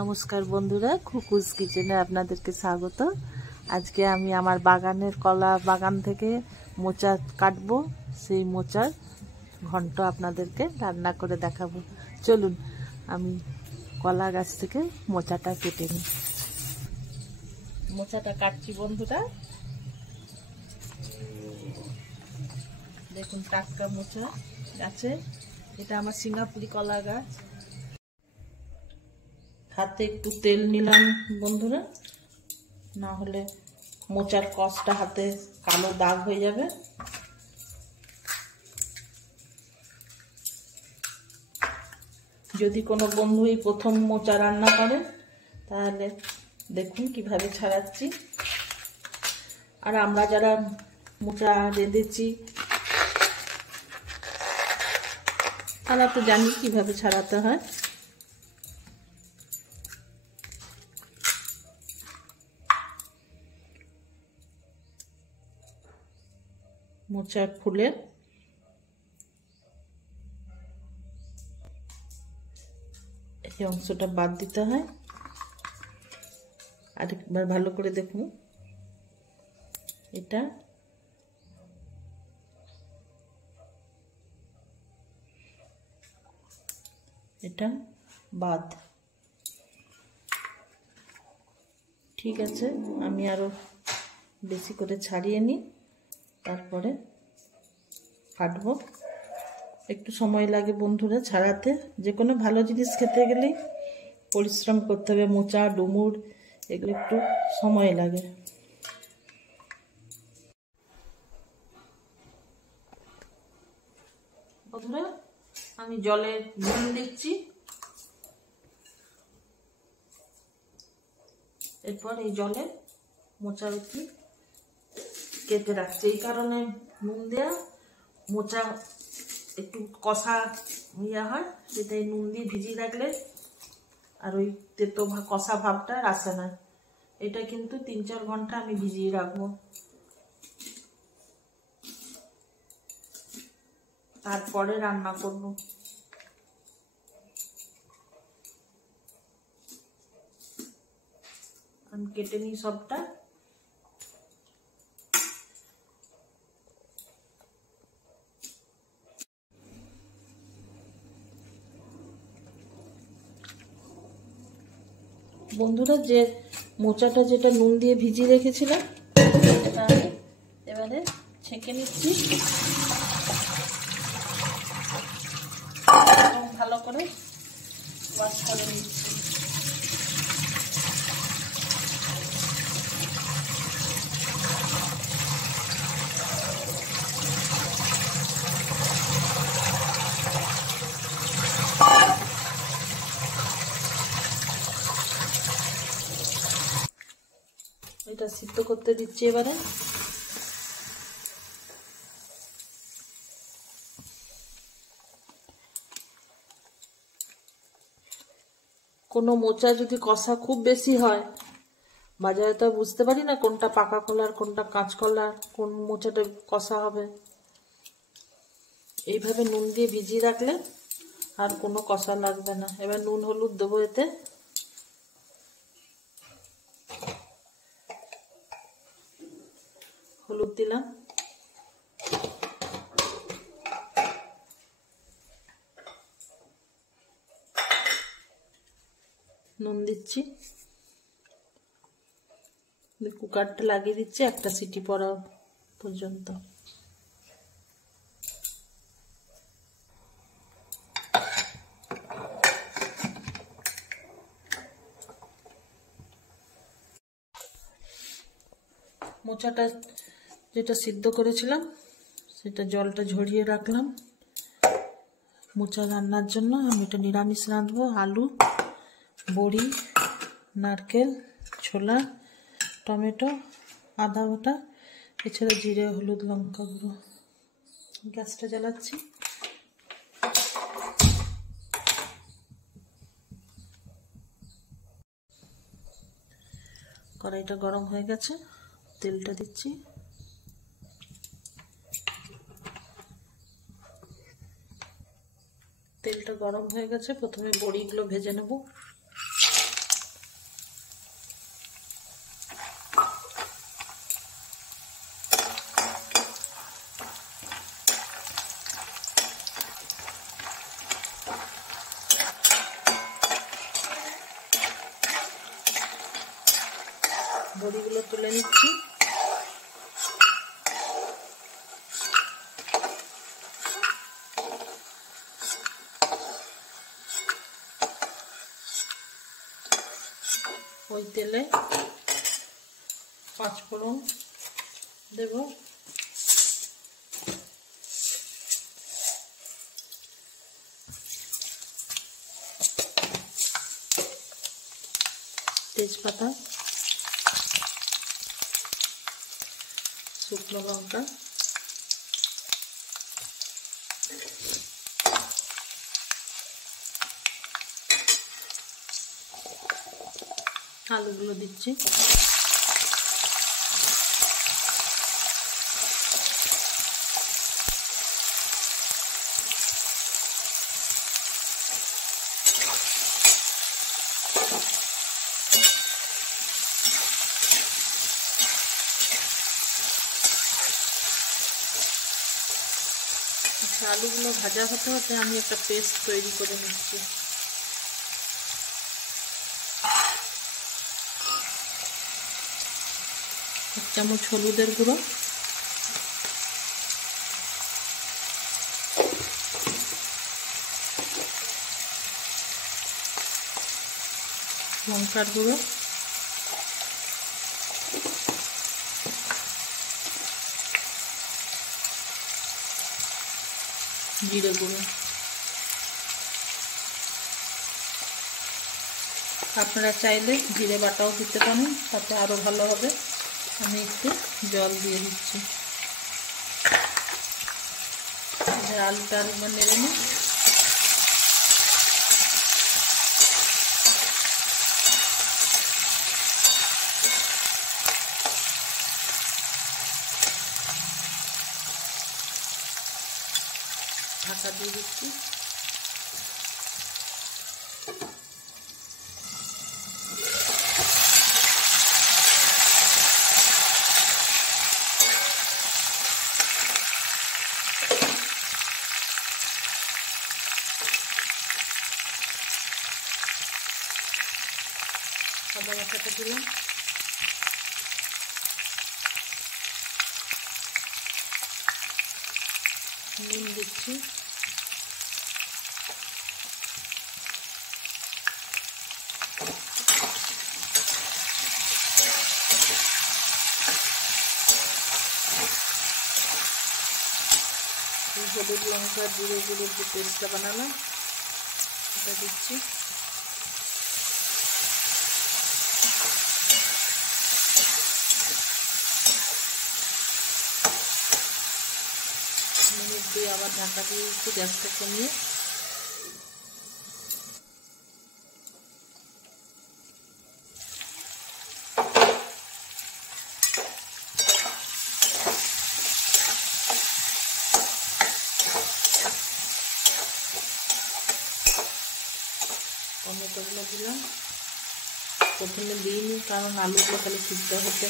নমস্কার বন্ধুরা, খুকুস কিচেনে আপনাদেরকে স্বাগত। আজকে আমি আমার বাগানের কলা বাগান থেকে মোচা কাটবো, সেই মোচার ঘন্ট আপনাদেরকে রান্না করে দেখাবো। চলুন আমি কলা গাছ থেকে মোচাটা কেটে নিই। মোচাটা কাটছি বন্ধুরা, দেখুন টাটকা মোচা গাছে। এটা আমার সিঙ্গাপুরি কলা গাছ। হাতে একটু তেল নিলাম বন্ধুরা, না হলে মোচার কষটা হাতে কালো দাগ হয়ে যাবে। যদি কোনো বন্ধুই প্রথম মোচা রান্না করেন তাহলে দেখুন কিভাবে ছাড়াচ্ছি। আর আমরা যারা মোচা রেঁধেছি তারা তো জানি কিভাবে ছাড়াতে হয়। মোচার ফুলের এই অংশটা বাদ দিতে হয়। আরেকবার ভালো করে দেখুন, এটা বাদ। ঠিক আছে, আমি আরো বেশি করে ছাড়িয়ে নিই, তারপরে কাটবো। একটু সময় লাগে বন্ধুরা ছাড়াতে। যে কোনো ভালো জিনিস খেতে গেলেই পরিশ্রম করতে হবে। মোচা, ডুমুর এগুলো একটু সময় লাগে। বন্ধুরা আমি জলে নুন দিচ্ছি, এরপর এই জলে মোচা উঠি কেটে রাখছি। এই কারণে নুন দেয়া, মোচা একটু কষা ইয়ে হয়, সেটাই নুন দিয়ে ভিজিয়ে রাখলে আর ওই তেতো কষা ভাবটা আসে না। এটা কিন্তু 3-4 ঘন্টা আমি ভিজিয়ে রাখবো, তারপরে রান্না করব। আমি কেটে নিই সবটা। বন্ধুরা যে মোচাটা যেটা নুন দিয়ে ভিজিয়ে রেখেছিলাম এটা আমি এবারে ছেঁকে নিচ্ছি এবং ভালো করে ওয়াশ করে নিচ্ছি। এটা সিদ্ধ করতে দিচ্ছি এবারে। কোনো মোচা যদি কষা খুব বেশি হয়, বাজারে তো বুঝতে পারি না কোনটা পাকা কলার কোনটা কাঁচ কলার, কোন মোচাটা কষা হবে। এইভাবে নুন দিয়ে ভিজিয়ে রাখলে আর কোনো কষা লাগবে না। এবার নুন হলুদ দেবো এতে। হলুদ দিলাম, নুন দিচ্ছি, কুকারটা লাগিয়ে দিচ্ছি একটা সিটি পড়া পর্যন্ত। মোচাটা যেটা সিদ্ধ করেছিলাম সেটা জলটা ঝরিয়ে রাখলাম মোচা রান্নার জন্য। আমি এটা নিরামিষ রাঁধবো। আলু, বড়ি, নারকেল, ছোলা, টমেটো, আদা বাটা, এছাড়া জিরে, হলুদ, লঙ্কা গুঁড়ো। গ্যাসটা জ্বালাচ্ছি। কড়াইটা গরম হয়ে গেছে, তেলটা দিচ্ছি। তেলটা গরম হয়ে গেছে, প্রথমে বড়িগুলো ভেজে নেব। বড়িগুলো তুলে নিচ্ছি। ওই তেলে 5 ফোড়ন দেব, তেজপাতা, শুকনো লঙ্কা, আলুগুলো দিচ্ছি। আলুগুলো ভাজা হতে হতে আমি একটা পেস্ট তৈরি করে নিচ্ছি। 1 চামচ হলুদের গুঁড়ো, লঙ্কার গুঁড়ো, জিরে গুঁড়ো। আপনারা চাইলে জিরে বাটাও দিতে পারেন, তাতে আরো ভালো হবে। আমি একটু জল দিয়ে দিচ্ছি। আলুটা আরেকবার নেড়ে নিই। ঢাকা দিয়ে দিচ্ছি। সাদা মশলাটা দিলাম, নুন দিচ্ছি, হলুদ লঙ্কা জিরে গুঁড়োর যে পেস্টটা বানালাম এটা দিচ্ছি। মিনিট দিয়ে আবার ঢাকা দিয়ে একটু গ্যাসটা কমিয়ে টমেটোগুলো দিলাম। প্রথমে দিইনি কারণ আলুগুলো খালি সিদ্ধ হতে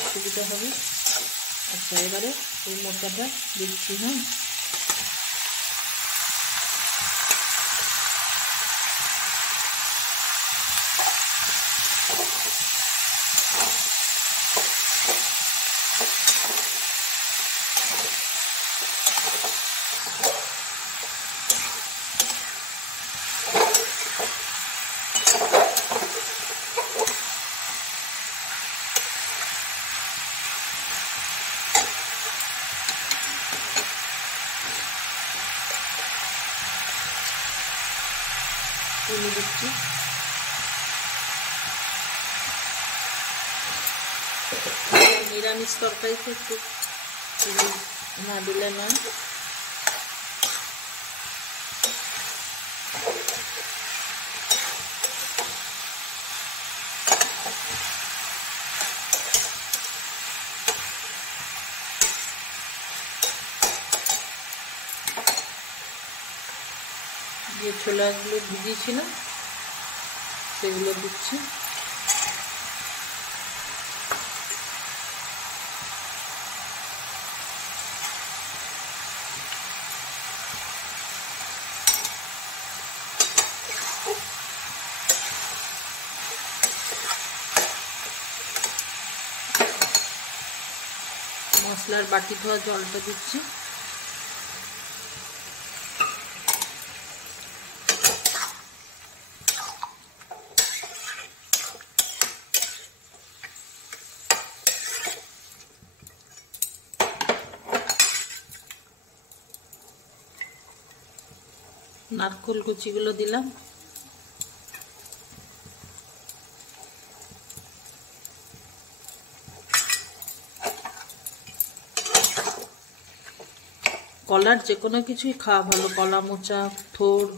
অসুবিধা হবে। আচ্ছা, এবারে এই মশলাটা দিচ্ছি। হ্যাঁ, চিনি দিচ্ছি। নিরামিষ তরকারিতে একটু চিনি না দিলে নয়। যে ছোলাগুলো ভিজিয়েছিলাম সেগুলো দিচ্ছি। মশলার বাটি ধোয়া জলটা দিচ্ছি। নারকেল কুচিগুলো দিলাম। কলার যে কোনো কিছুই খাওয়া ভালো, কলা মোচা, থোড়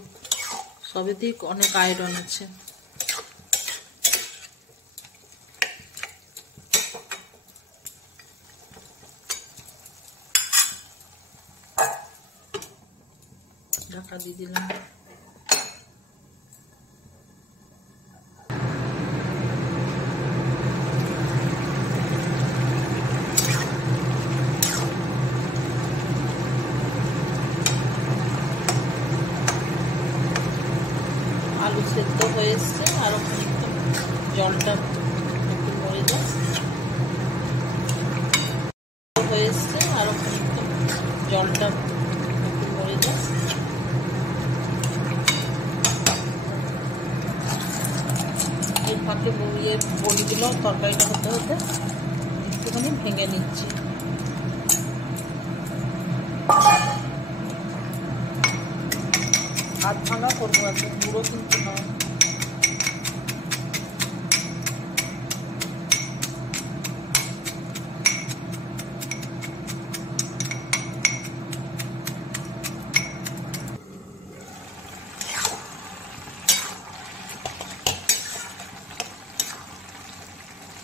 সবেতেই অনেক আয়রন আছে। ঢাকা দিয়ে দিলাম। আলু সেদ্ধ হয়ে এসছে, আরো খানিকটা জলটা একটু মরে যায় হয়ে এসছে, আরো খানিকটা জলটা একটু মরে যায়। এই ফাঁকে বড়িয়ে বড়িগুলো তরকারিটা হতে হতে একটুখানি ভেঙে নিচ্ছি। হাত ভাঙা করবো, আছে গুঁড়ো কিন্তু নয়।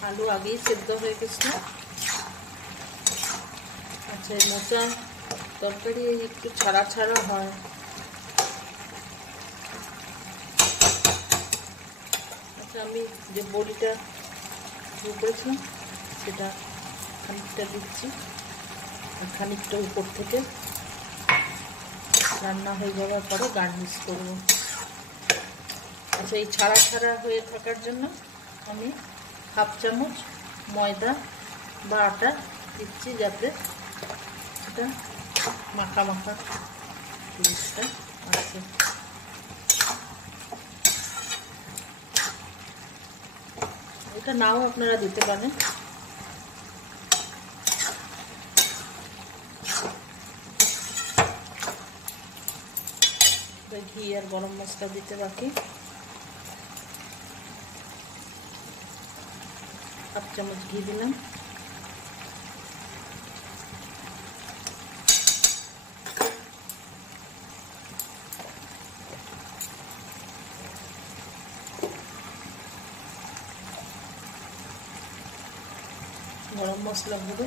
আলু আগেই সেদ্ধ হয়ে গেছে। আচ্ছা, মোচা তরকারি একটু ছাড়া ছাড়া হয়। আচ্ছা, আমি যে বড়িটা শুরু করেছিলাম সেটা খানিকটা দিচ্ছি, খানিকটা উপর থেকে রান্না হয়ে যাওয়ার পরে গার্নিশ করব। আচ্ছা, এই ছাড়া ছাড়া হয়ে থাকার জন্য আমি হাফ চামচ ময়দা বা আটা দিচ্ছি, যাতে এটা মাখা মাখা জিনিসটা আছে। এটা নাও আপনারা দিতে পারেন। ঘি আর গরম মশলা দিতে বাকি। হাফ চামচ ঘি দিলাম। গরম মশলা গুঁড়ো,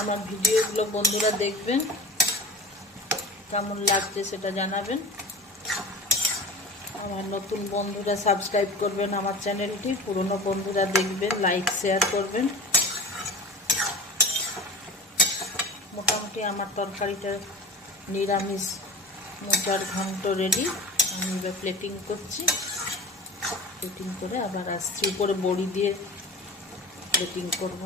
আমার ভিডিওগুলো বন্ধুরা দেখবেন, কেমন লাগছে সেটা জানাবেন। আমার নতুন বন্ধুরা সাবস্ক্রাইব করবেন আমার চ্যানেলটি, পুরনো বন্ধুরা দেখবেন, লাইক শেয়ার করবেন। মোটামুটি আমার তরকারিটা নিরামিষ মোচার ঘন্ট রেডি। আমি এবার প্লেটিং করছি, প্লেটিং করে আবার আসছি, উপরে বড়ি দিয়ে প্লেটিং করব।